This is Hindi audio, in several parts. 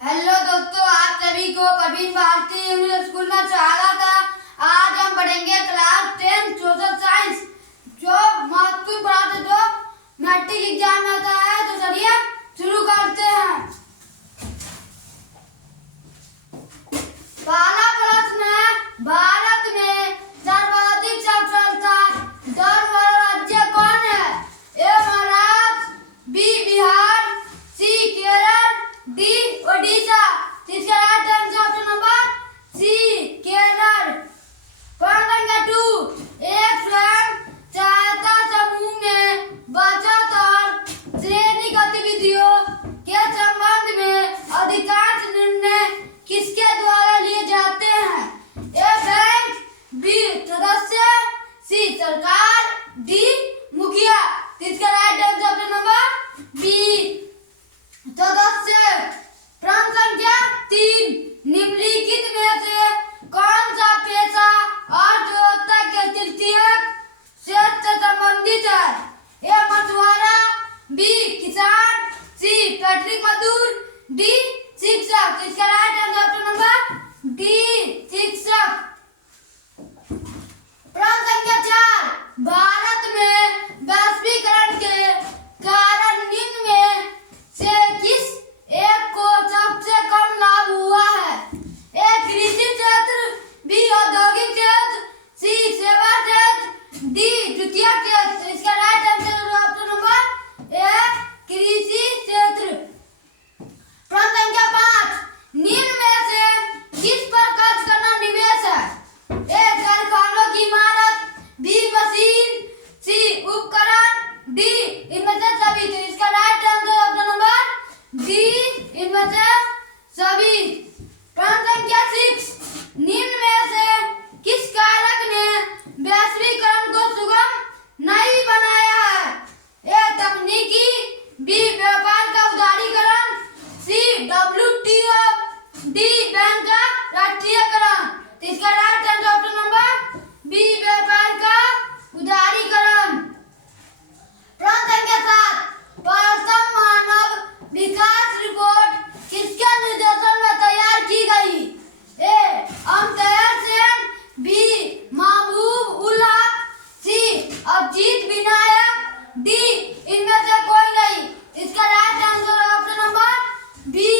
हेलो दोस्तों, आप सभी को प्रवीण भारती इंग्लिश स्कूल में स्वागत है। आज हम पढ़ेंगे क्लास 10 सोशल साइंस, जो महत्वपूर्ण बात है जो मैट्रिक एग्जाम में आता है। तो चलिए शुरू करते हैं। पहला प्रश्न है, भारत में सर्वाधिक साक्षरता दर वाला राज्य कौन है? A Maharashtra, B Bihar, C Kerala, D Odisha. इसका right answer option number C Kerala. प्रश्न नंबर 2, एक स्वयं सहायता समूह में बचत और श्रेणी गतिविधियों के संबंध में अधिकांश निर्णय किसके द्वारा लिए जाते हैं? ए बैंक, बी सदस्य, सी सरकार, डी मुखिया। इसका right answer option number B सदस्य। प्रश्न संख्या 3, निम्नलिखित में से कौन सा पेशा अर्थव्यवस्था के तृतीयक क्षेत्र से संबंधित है? ए मछुआरा, बी किसान, सी फैक्ट्री मजदूर, डी शिक्षक। इसका right answer option number D शिक्षक। प्रश्न संख्या 4, भारत में वैश्वीकरण के कारण निम्न में से किस एक को सबसे कम लाभ हुआ है? ए कृषि क्षेत्र, बी औद्योगिक क्षेत्र, सी सेवा क्षेत्र, डी द्वितीय क्षेत्र। इसका राइट आंसर ऑप्शन नंबर ए कृषि क्षेत्र। प्रश्न संख्या 5, निम्न में से किस पर खर्च करना निवेश है? ए कारखानों की इमारत, बी मशीन, सी उपकरण, डी इनमें से सभी। तो इसका right answer option number D इनमें से सभी। प्रश्न संख्या 6, निम्न में से किस कारक ने वैश्वीकरण को सुगम नहीं बनाया है? ए तकनीकी, बी व्यापार का उदारीकरण, सी WTO, डी बैंक का राष्ट्रीयकरण। इसका right answer option number B व्यापार का उदारीकरण। प्रश्न संख्या 7, प्रथम मानव विकास रिपोर्ट किसके निर्देशन में तैयार की गई? ए अमर्त्य सेन, बी महबूब उल हक, सी अभिजीत विनायक, डी इनमें से कोई नहीं। इसका right answer option number B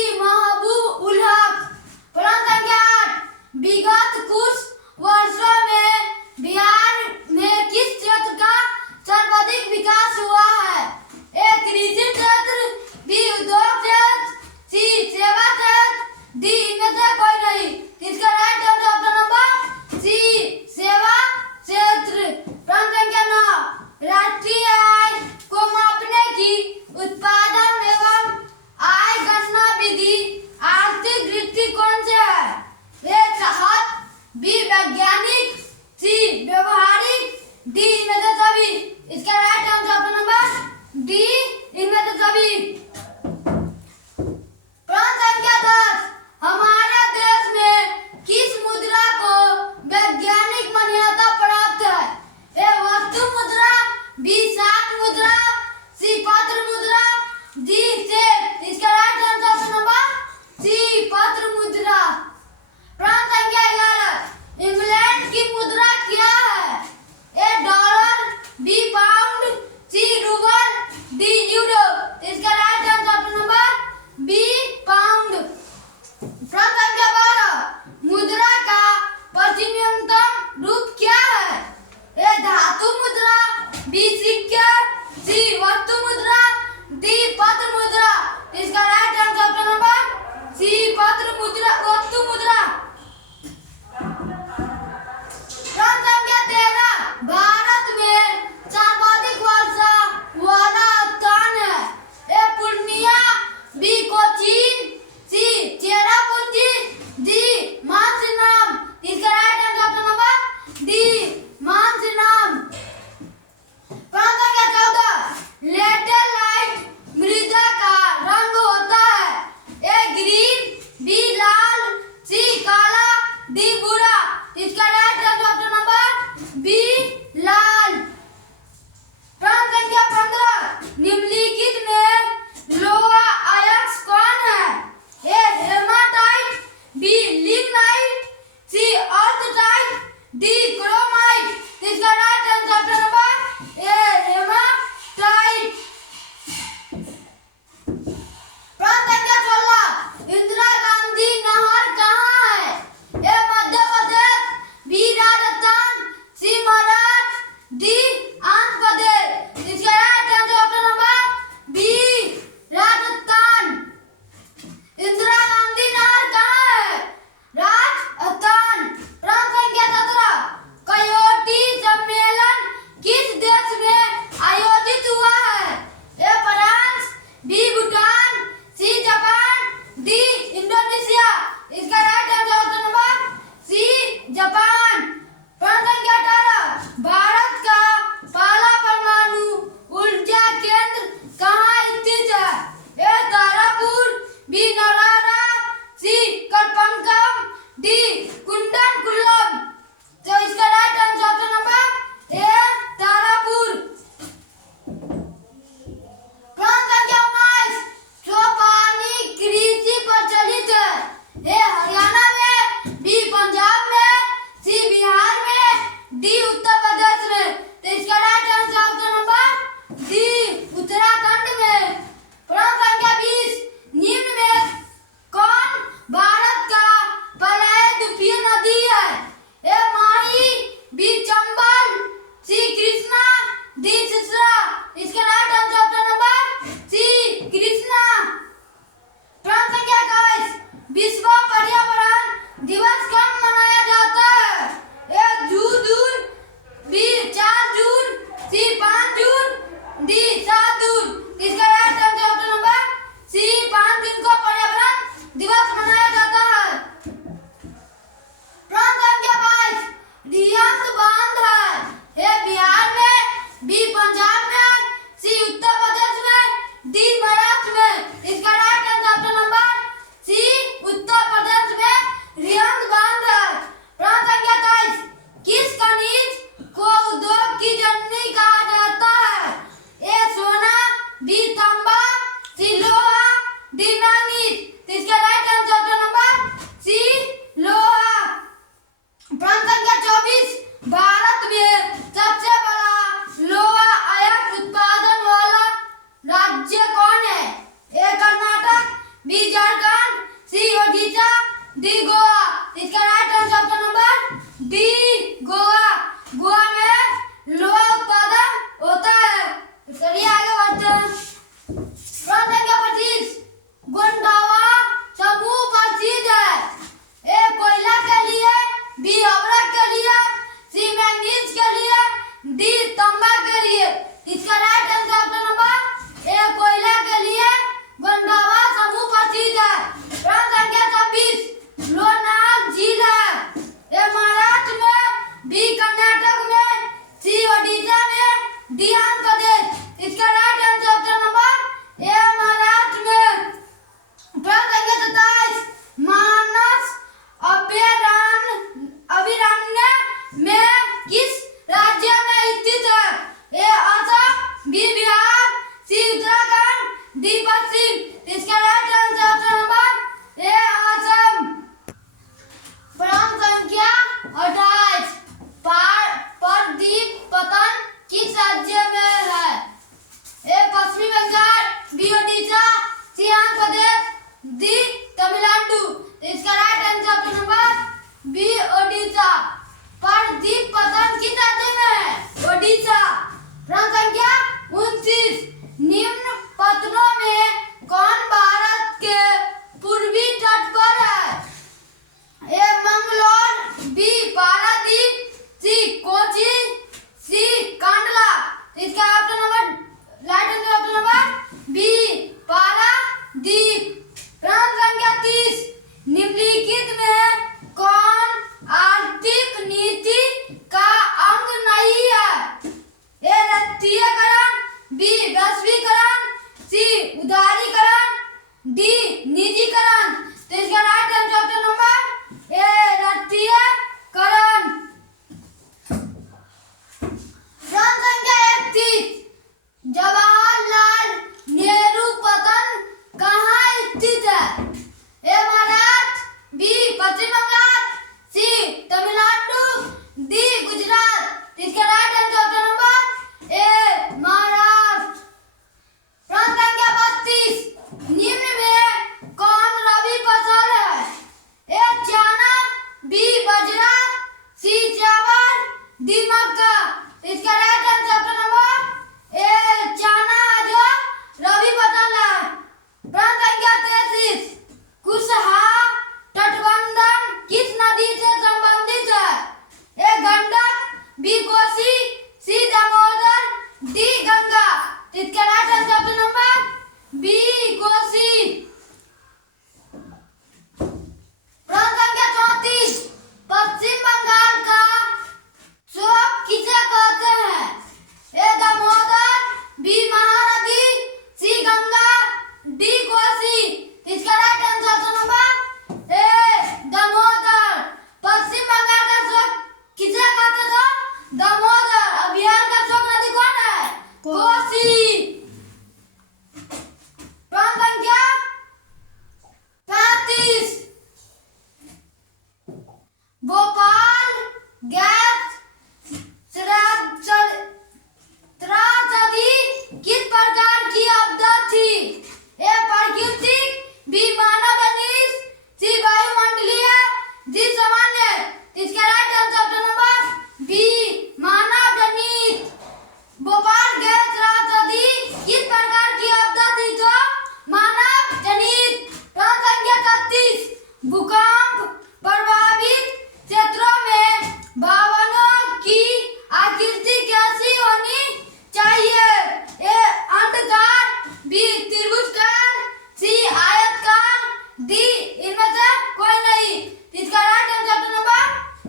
इनमें से कोई नहीं। इसका right answer option number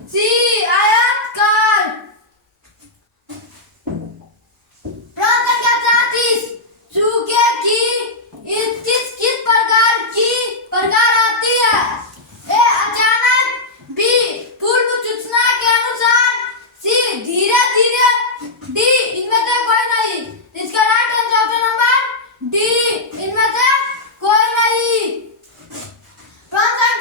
C आयताकार। प्रश्न संख्या 34 सूखे की किस प्रकार आती है? ए अचानक, बी पूर्व सूचना के अनुसार, सी धीरे धीरे, डी इनमें से कोई नहीं। इसका right answer option number D इनमें से कोई नहीं। प्रश्न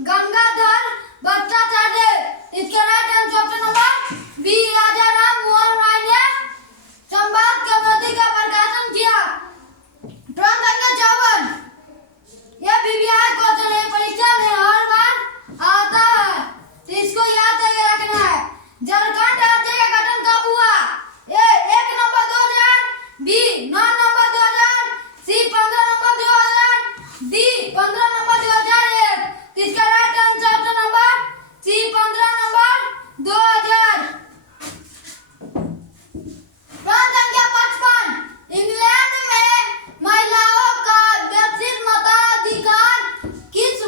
गंगाधर भट्टाचार्य। इसका right answer option number B Raja Ram Mohan Roy ने संवाद कमेटी का प्रकाशन किया। प्रश्न संख्या 54, यह बीबीआई क्वेश्चन है, परीक्षा में हर बार आता है, तो इसको याद करके रखना है। झारखंड राज्य का गठन कब हुआ? ए 1 नवंबर 2000, बी 9 नवंबर 2000, सी 15 नवंबर 2000, डी 15 नवंबर 2001। इसका right answer option number C 15 नवंबर 2000। प्रश्न संख्या 55, इंग्लैंड में महिलाओं का व्यक्तिगत मताधिकार किस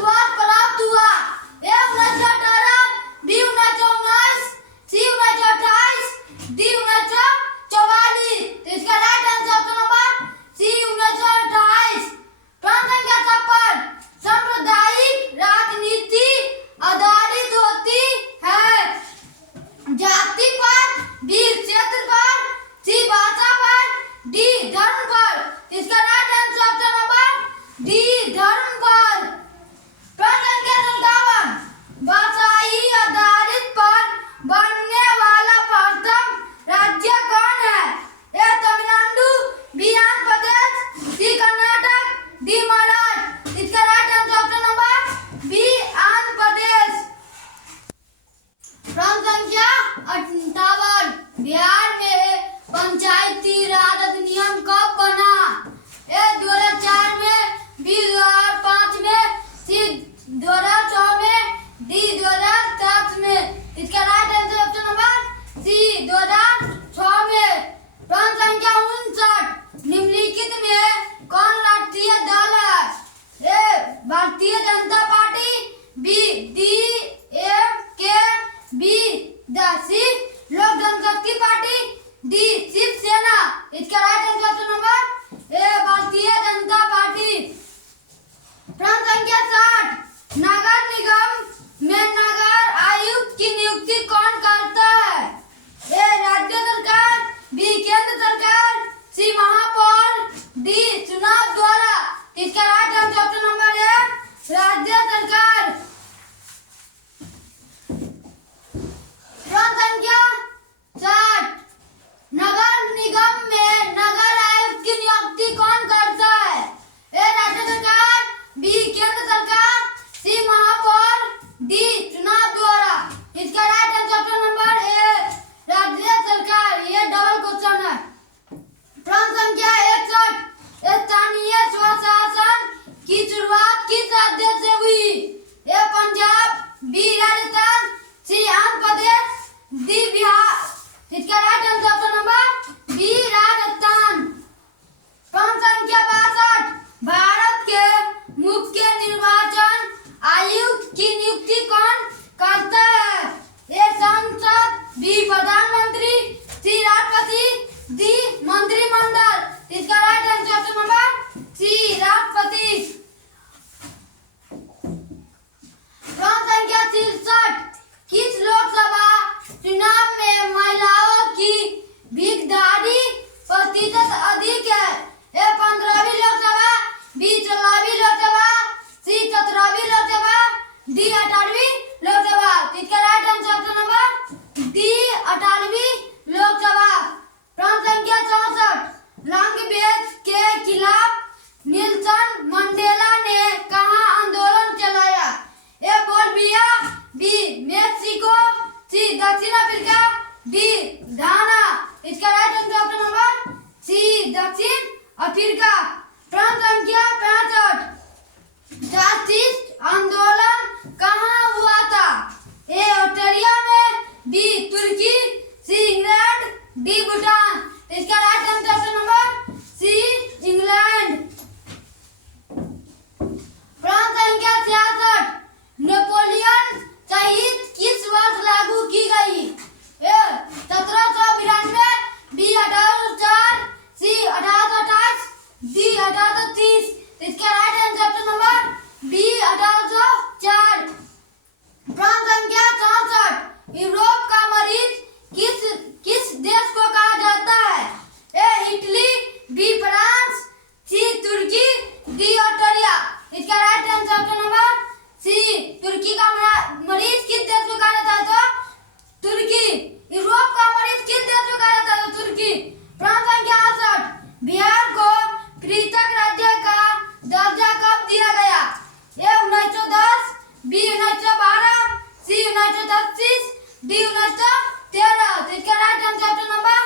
बी 1912, सी 1936, डी 1913। तो इसका right answer option number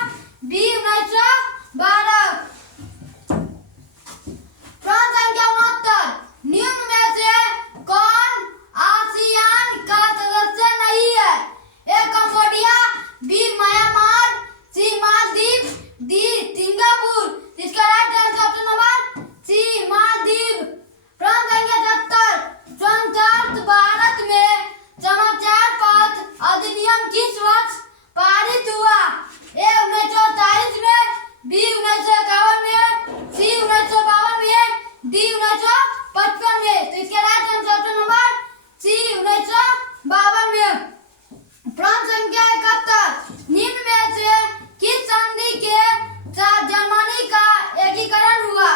B 1912। प्रश्न संख्या 69, निम्न में से कौन आसियान का सदस्य नहीं है? A Cambodia, B Myanmar, C Maldives, D Singapore. इसका right answer option number C Maldives. प्रश्न संख्या 70, स्वतंत्र भारत में समाचार पत्र अधिनियम किस वर्ष पारित हुआ? ए 1940 में, बी 1951 में, सी 1952 में, डी 1955 में। तो इसका right answer option number C 1952 में। प्रश्न संख्या 71, निम्न में से किस संधि के साथ जर्मनी का एकीकरण हुआ?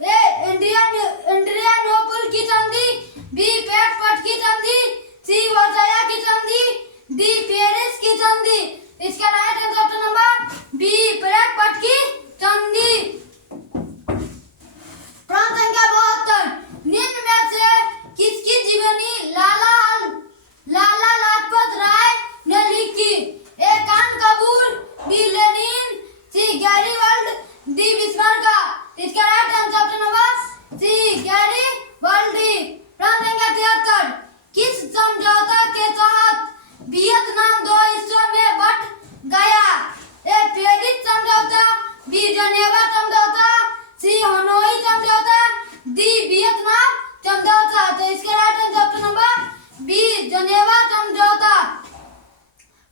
ए एड्रियानोपल की संधि, बी फ्रैंकफर्ट की संधि, सी वर्साय की संधि, डी पेरिस की संधि। इसका right answer option number B Frankfurt की संधि। प्रश्न संख्या 72, निम्न में से किसकी जीवनी लाला लाजपत राय ने लिखी? A Khan Kapoor, B Lenin, C Garibaldi, D Bismarck. इसका right answer option number C Garibaldi. प्रश्न संख्या 73, किस समझौता के तहत वियतनाम दो हिस्सों में बंट गया? ए पेरिस समझौता, बी जेनेवा समझौता, सी हनोई समझौता, डी वियतनाम समझौता। तो इसका right answer option number B Geneva समझौता।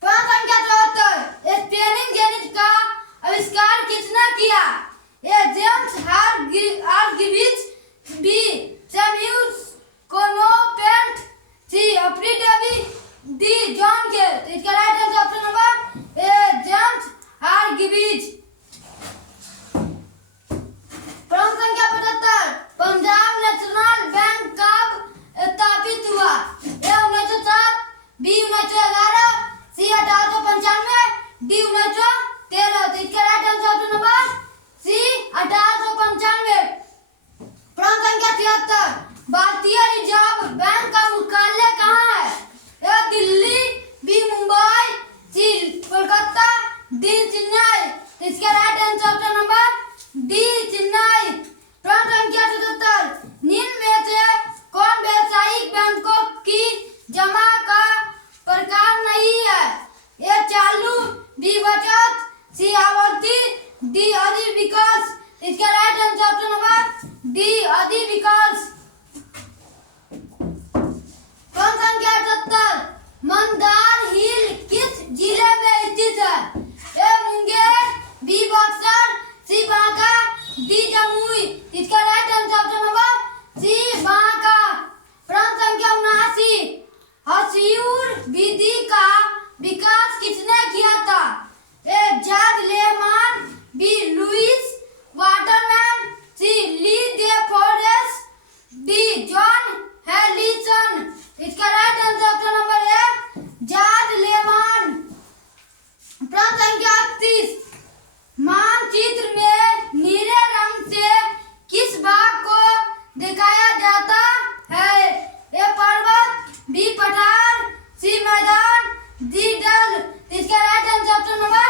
प्रश्न संख्या 74, स्पेनिश गणित का आविष्कार किसने किया? A James Archimedes, B Samuel कोनोपेट, C Humphry Davy, D John Kay. तो इसका right answer option number A James Archimedes. प्रश्न संख्या 75, पंजाब नेशनल बैंक कब स्थापित हुआ? A 1907, B 1911, C 1895, D 1913। तो इसका right answer option number C 1895। प्रश्न संख्या 73, भारतीय रिजर्व बैंक का मुख्यालय कहाँ है? ए दिल्ली, बी मुंबई, सी कोलकाता, डी चेन्नई। इसका right answer option number D Chennai. प्रश्न संख्या 77, निम्न में से कौन व्यावसायिक बैंकों की जमा का प्रकार नहीं है? ए चालू, बी बचत, सी आवर्ती, डी अधिक विकास। इसका right answer option number D अधिक विकास। प्रश्न संख्या 78, मंदार हिल किस जिले में स्थित है? A Munger, B Buxar, C Banka, D Jamui. इसका right answer option number C Banka. प्रश्न संख्या 79, हसीउर विधि का विकास किसने किया था? A George Lehman, B Lewis Waterman, C Lee de Forest, D John Hallison. इसका right answer option number A George Lehman. प्रश्न संख्या 38, मानचित्र में नीले रंग से किस भाग को दिखाया जाता है? ए पर्वत, बी पठार, सी मैदान, डी डल। इसका राइट आंसर ऑप्शन नंबर